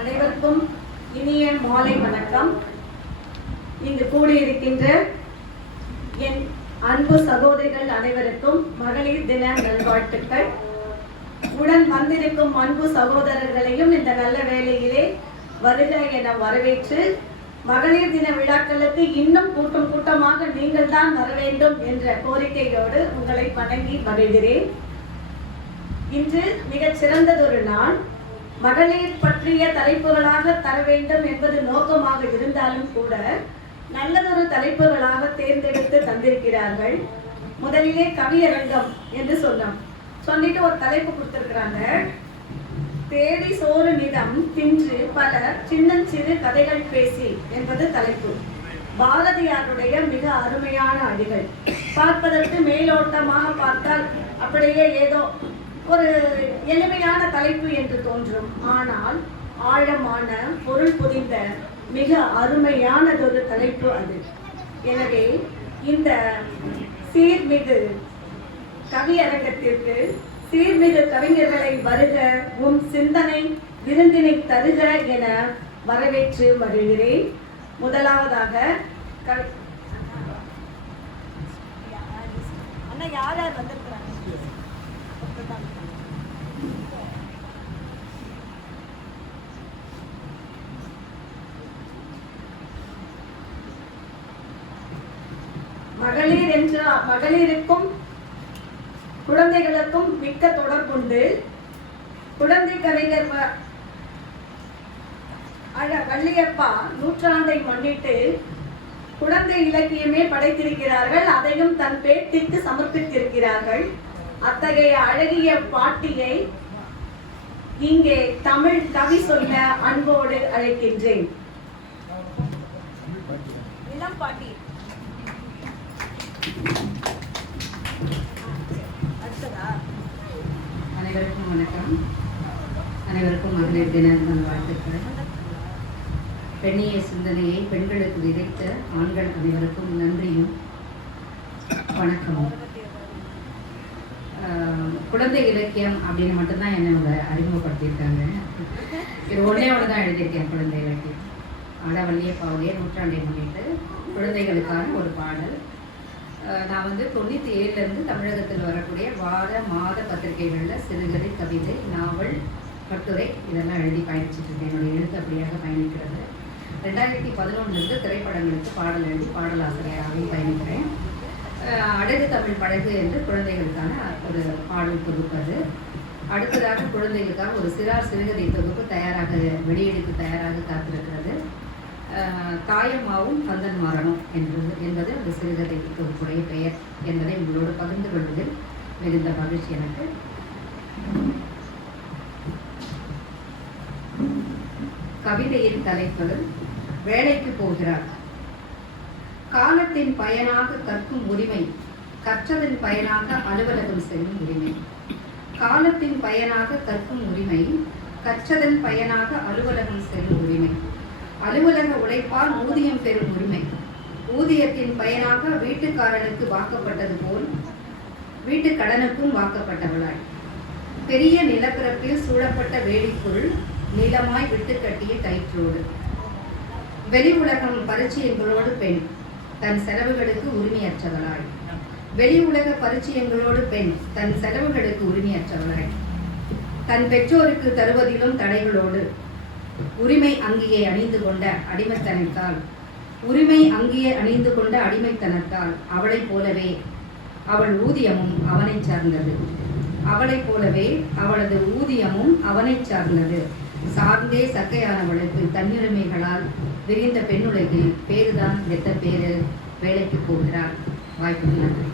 அனைவருக்கும் இனிய மாலை வணக்கம். இங்கு கூடியிருக்கின்ற என் அன்பு சகோதரிகள் அனைவருக்கும் மகளிர் தின நல்வாழ்த்துக்கள். உடன் வந்திருக்கும் அன்பு சகோதரர்களையும் இந்த நல்ல வேளையிலே வருக என வரவேற்று, மகளிர் தின விழாக்களுக்கு இன்னும் கூட்டம் கூட்டமாக நீங்கள் தான் வர வேண்டும் என்ற கோரிக்கையோடு உங்களை வணங்கி மகிழ்கிறேன். இன்று மிகச் சிறந்ததொரு நாள். மகளிர் பற்றிய தலைப்புகளாக தர வேண்டும் என்பது நோக்கமாக இருந்தாலும் கூட நல்லதொரு தலைப்புகளாக தேர்ந்தெடுத்து தந்திருக்கிறார்கள். முதலிலே கவியரங்கம் என்று சொல்லிட்டு ஒரு தலைப்பு கொடுத்திருக்கிறாங்க. தேடி சோறு நிதம் தின்று பல சின்னஞ்சிறு கதைகள் பேசி என்பது தலைப்பு. பாரதியாருடைய மிக அருமையான அடிகள். பார்ப்பதற்கு மேலோட்டமாக பார்த்தால் அப்படியே ஏதோ ஒரு எளிமையான தலைப்பு என்று தோன்றும். ஆனால் ஆழமான பொருள் புரிந்த மிக அருமையானதொரு தலைப்பு அது. எனவே இந்த சீர்மிகு கவியரங்கத்திற்கு சீர்மிகு கவிஞர்களை வருக, உன் சிந்தனை விருந்தினை தருக என வரவேற்று மகிழ்கிறேன். முதலாவதாக யார் யார் வந்திருக்கிறாங்க? மகளிர் என்ற மகளிருக்கும் குழந்தைகளுக்கும் மிக்க தொடர்புண்டு. குழந்தை கவிஞர் வள்ளியப்பா நூற்றாண்டை முன்னிட்டு குழந்தை இலக்கியமே படைத்திருக்கிறார்கள். அதையும் தன் பேத்திக்கு சமர்ப்பித்திருக்கிறார்கள். அத்தகைய அழகிய பாட்டியை இங்கே தமிழ் கவி சொல்ல அன்போடு அழைக்கின்றேன். இளம் பாட்டி. அனைவருக்கும் வணக்கம். அனைவருக்கும் மகளிர் தின வாழ்த்துக்கள். பெண்ணிய சிந்தனையை பெண்களுக்கு விதைத்த ஆண்கள் அனைவருக்கும் நன்றியும் வணக்கமும். குழந்தை இலக்கியம் அப்படின்னு மட்டும்தான் என்னை அறிமுகப்படுத்தியிருக்காங்க. இது ஒன்றே தான் எழுதியிருக்கேன். குழந்தை இலக்கியம் வள்ளியப்பாவுடைய நூற்றாண்டை முன்னிட்டு குழந்தைகளுக்கான ஒரு பாடல். நான் 97லேருந்து தமிழகத்தில் வரக்கூடிய வார மாத பத்திரிகைகளில் சிறுகதை, கவிதை, நாவல், கட்டுரை இதெல்லாம் எழுதி பயணிச்சிட்ருக்கேன். என்னுடைய எழுத்து அப்படியாக பயணிக்கிறது. 2011லேருந்து திரைப்படங்களுக்கு பாடல் எழுதி பாடலாசிரியராகவும் பயணிக்கிறேன். அழகு தமிழ் பழகு என்று குழந்தைகளுக்கான ஒரு பாடல் தொகுப்பது. அடுத்ததாக குழந்தைகளுக்காக ஒரு சிறுகதை தொகுப்பு வெளியீடுக்கு தயாராக காத்திருக்கிறது. தாயம்மாவும் கந்தன் மாறனும் என்பது அந்த சிறுகதை தொகுப்புடைய பெயர் என்பதை உங்களோடு பகிர்ந்து கொள்வதில் மிகுந்த மகிழ்ச்சி எனக்கு. கவிதையின் தலைப்பு வேலைக்கு போகிறார். காலத்தின் பயனாக கற்கும் உரிமை, கற்றதன் பயனாக அலுவலகம் செல்லும் உரிமை. காலத்தின் பயனாக கற்கும் உரிமை, கற்றதன் பயனாக அலுவலகம் செல்லும் உரிமை. அலுவலக உழைப்பால் ஊதியம் பெறும் உரிமை. ஊதியத்தின் பயனாக வீட்டுக்காரனுக்கு வாக்கப்பட்டது போல் வீட்டுக்கடனுக்கும் வாக்கப்பட்டவளாய். பெரிய நிலப்பரப்பில் சூழப்பட்ட வேலிக்குள் நீளமாய் விட்டு கட்டிய கயிற்றோடு. வெளி உலகம் பரிச்சயங்களோடு பெண் தன் செலவுகளுக்கு உரிமையற்றவளாய். வெளி உலக பரிச்சயங்களோடு பெண் தன் செலவுகளுக்கு உரிமையற்றவளாய். தன் பெற்றோருக்கு தருவதிலும் தடைகளோடு உரிமை அங்கியை அணிந்து கொண்ட அடிமைத்தனத்தால் அவளைப் போலவே அவள் ஊதியமும் அவனை சார்ந்தது. அவளது ஊதியமும் அவனை சார்ந்தது. சார்ந்தே சக்கையான வழக்கு தன்னுரிமைகளால் விரிந்த பெண்ணுலகில் பேருதான் எத்த பேரு வேலைக்கு போகிறார். வாய்ப்புக்கு நன்றி.